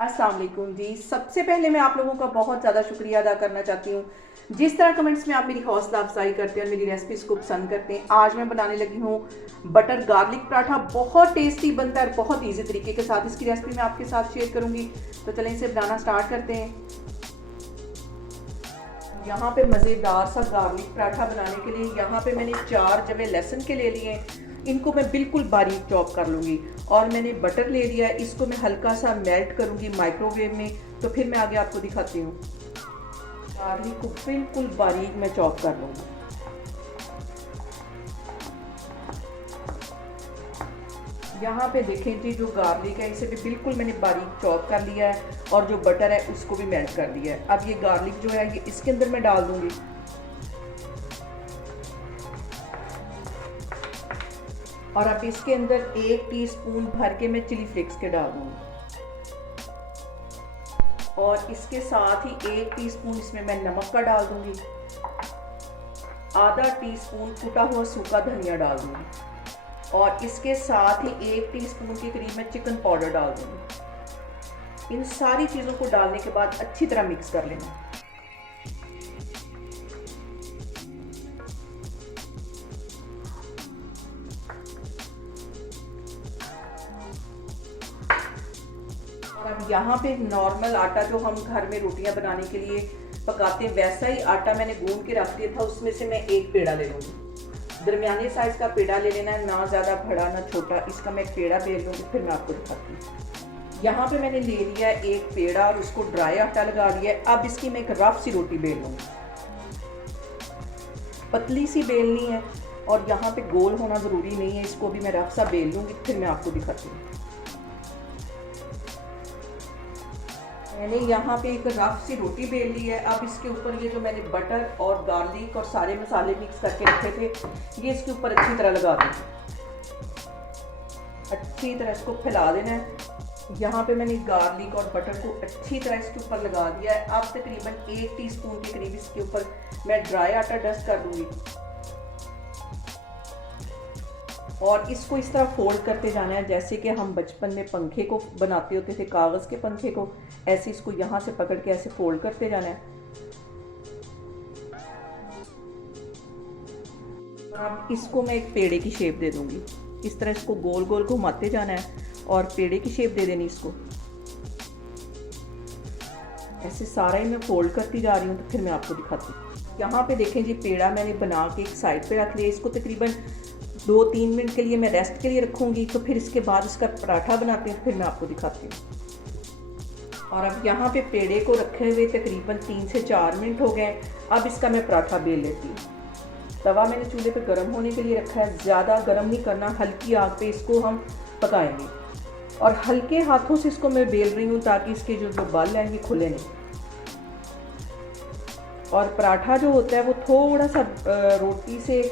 अस्सलाम वालेकुम जी। सबसे पहले मैं आप लोगों का बहुत ज़्यादा शुक्रिया अदा करना चाहती हूँ जिस तरह कमेंट्स में आप मेरी हौसला अफजाई करते हैं और मेरी रेसिपीज़ को पसंद करते हैं। आज मैं बनाने लगी हूँ बटर गार्लिक पराठा। बहुत टेस्टी बनता है और बहुत ईजी तरीके के साथ इसकी रेसिपी मैं आपके साथ शेयर करूँगी। तो चलें इसे बनाना स्टार्ट करते हैं। यहाँ पे मज़ेदार सा गार्लिक पराठा बनाने के लिए यहाँ पे मैंने 4 जवे लहसुन के ले लिए हैं। इनको मैं बिल्कुल बारीक चॉप कर लूँगी। और मैंने बटर ले लिया है, इसको मैं हल्का सा मेल्ट करूँगी माइक्रोवेव में। तो फिर मैं आगे आपको दिखाती हूँ। गार्लिक को बिल्कुल बारीक मैं चॉप कर लूँगी। यहाँ पे देखें जी, जो गार्लिक है इसे भी बिल्कुल मैंने बारीक चॉप कर लिया है और जो बटर है उसको भी मेल्ट कर दिया है। अब ये गार्लिक जो है ये इसके अंदर मैं डाल दूँगी। और अब इसके अंदर 1 टीस्पून भर के मैं चिली फ्लेक्स के डाल दूँगी। और इसके साथ ही 1 टीस्पून इसमें मैं नमक का डाल दूँगी। आधा टीस्पून कुटा हुआ सूखा धनिया डाल दूँगी। और इसके साथ ही 1 टीस्पून के करीब मैं चिकन पाउडर डाल दूँगी। इन सारी चीज़ों को डालने के बाद अच्छी तरह मिक्स कर लेना। और अब यहाँ पे नॉर्मल आटा जो हम घर में रोटियां बनाने के लिए पकाते हैं वैसा ही आटा मैंने गूंद के रख दिया था। उसमें से मैं एक पेड़ा ले लूँगी। दरमियाने साइज का पेड़ा ले लेना है, ना ज़्यादा बड़ा ना छोटा। इसका मैं पेड़ा बेल लूँगी, फिर मैं आपको दिखाती हूँ। यहाँ पे मैंने ले लिया है एक पेड़ा और उसको ड्राई आटा लगा दिया है। अब इसकी मैं एक रफ सी रोटी बेल लूँगी। पतली सी बेलनी है और यहाँ पे गोल होना ज़रूरी नहीं है। इसको भी मैं रफ सा बेल लूँगी, फिर मैं आपको दिखाती हूँ। मैंने यहाँ पे एक रफ सी रोटी बेल ली है। अब इसके ऊपर ये जो मैंने बटर और गार्लिक और सारे मसाले मिक्स करके रखे थे ये इसके ऊपर अच्छी तरह लगा दें। अच्छी तरह इसको फैला देना है। यहाँ पे मैंने गार्लिक और बटर को अच्छी तरह इसके ऊपर लगा दिया है। अब तकरीबन 1 टीस्पून के करीब इसके ऊपर मैं ड्राई आटा डस्ट कर दूँगी। और इसको इस तरह फोल्ड करते जाना है जैसे कि हम बचपन में पंखे को बनाते होते थे, कागज़ के पंखे को। ऐसे इसको यहाँ से पकड़ के ऐसे फोल्ड करते जाना है। अब इसको मैं एक पेड़े की शेप दे दूँगी। इस तरह इसको गोल गोल घुमाते जाना है और पेड़े की शेप दे देनी इसको। ऐसे सारा ही मैं फोल्ड करती जा रही हूँ। तो फिर मैं आपको दिखाती हूँ। यहाँ पे देखें जी, पेड़ा मैंने बना के एक साइड पे रख लिया। इसको तकरीबन 2-3 मिनट के लिए मैं रेस्ट के लिए रखूँगी। तो फिर इसके बाद इसका पराठा बनाते हैं, फिर मैं आपको दिखाती हूँ। और अब यहाँ पे पेड़े को रखे हुए तकरीबन 3 से 4 मिनट हो गए। अब इसका मैं पराठा बेल लेती हूँ। तवा मैंने चूल्हे पे गर्म होने के लिए रखा है। ज़्यादा गर्म नहीं करना, हल्की आग पे इसको हम पकाएंगे। और हल्के हाथों से इसको मैं बेल रही हूँ ताकि इसके जो बल हैं ये खुले नहीं। और पराठा जो होता है वो थोड़ा सा रोटी से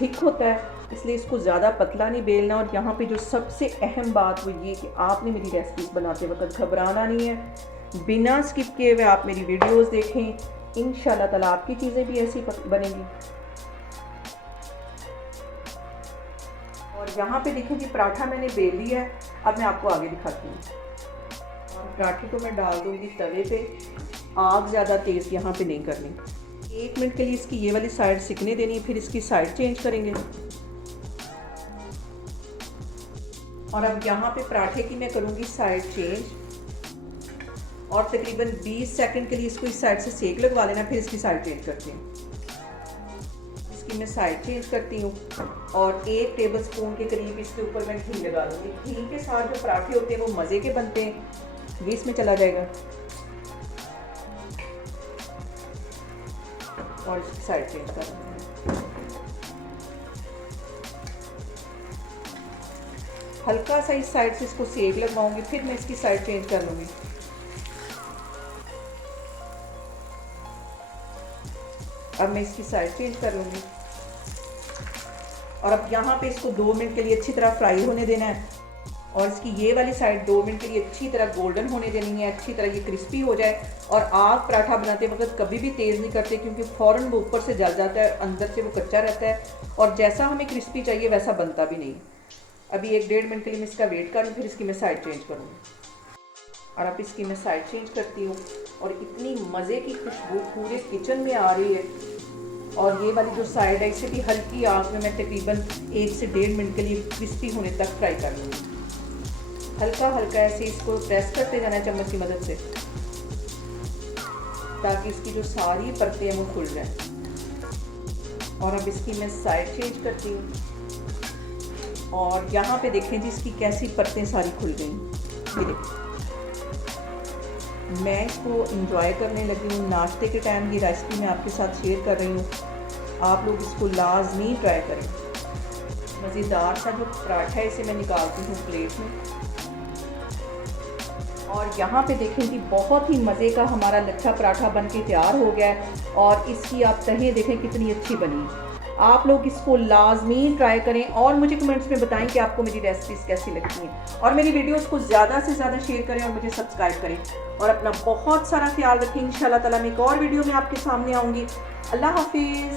थिक होता है, इसलिए इसको ज़्यादा पतला नहीं बेलना। और यहाँ पे जो सबसे अहम बात वो ये कि आपने मेरी रेसिपीज बनाते वक्त घबराना नहीं है। बिना स्किप किए हुए आप मेरी वीडियोस देखें। इंशाल्लाह ताला आपकी चीज़ें भी ऐसी बनेंगी। और यहाँ पे देखिए कि पराठा मैंने बेल लिया है। अब मैं आपको आगे दिखाती हूँ। और पराठे को मैं डाल दूँगी तवे पे। आग ज़्यादा तेज़ यहाँ पे नहीं करनी। 1 मिनट के लिए इसकी ये वाली साइड सिकने देनी है, फिर इसकी साइड चेंज करेंगे। और अब यहाँ पे पराठे की मैं करूँगी साइड चेंज। और तकरीबन 20 सेकंड के लिए इसको इस साइड से सेक लगवा लेना, फिर इसकी साइड चेंज करती हूँ। इसकी मैं साइड चेंज करती हूँ। और 1 टेबल स्पून के करीब इसके ऊपर मैं घी लगा दूँगी। घी के साथ जो पराठे होते हैं वो मज़े के बनते हैं। ये इसमें चला जाएगा और इसकी साइड चेंज कर दूँगी। हल्का सा इस साइड से इसको सेक लगवाऊंगी, फिर मैं इसकी साइड चेंज कर लूँगी। अब मैं इसकी साइड चेंज कर लूँगी। और अब यहाँ पे इसको 2 मिनट के लिए अच्छी तरह फ्राई होने देना है। और इसकी ये वाली साइड 2 मिनट के लिए अच्छी तरह गोल्डन होने देनी है, अच्छी तरह ये क्रिस्पी हो जाए। और आग पराठा बनाते वक्त कभी भी तेज़ नहीं करते क्योंकि फ़ौरन वो ऊपर से जल जाता है, अंदर से वो कच्चा रहता है और जैसा हमें क्रिस्पी चाहिए वैसा बनता भी नहीं। अभी 1-1.5 मिनट के लिए मैं इसका वेट करूँ, फिर इसकी मैं साइड चेंज करूँगी। और अब इसकी मैं साइड चेंज करती हूँ और इतनी मज़े की खुशबू पूरे किचन में आ रही है। और ये वाली जो साइड है इसे भी हल्की आग में मैं तकरीबन 1 से 1.5 मिनट के लिए क्रिस्पी होने तक फ्राई कर लूँगी। हल्का हल्का ऐसे इसको प्रेस करते जाना चम्मच की मदद से, ताकि इसकी जो सारी परतें हैं वो खुल जाएं। और अब इसकी मैं साइड चेंज करती हूँ और यहाँ पे देखें जी इसकी कैसी परतें सारी खुल गई। ये देखिए, मैं इसको इंजॉय करने लगी हूँ। नाश्ते के टाइम की रेसिपी मैं आपके साथ शेयर कर रही हूँ, आप लोग इसको लाजमी ट्राई करें। मज़ेदार सा जो पराठा है इसे मैं निकालती हूँ प्लेट में। और यहाँ पे देखें कि बहुत ही मज़े का हमारा लच्छा पराठा बन के तैयार हो गया है और इसकी आप तहें देखें कितनी अच्छी बनी। आप लोग इसको लाजमी ट्राई करें और मुझे कमेंट्स में बताएं कि आपको मेरी रेसिपीज़ कैसी लगती हैं। और मेरी वीडियोस को ज़्यादा से ज़्यादा शेयर करें और मुझे सब्सक्राइब करें और अपना बहुत सारा ख्याल रखें। इंशाल्लाह ताला मैं एक और वीडियो में आपके सामने आऊँगी। अल्लाह हाफिज़।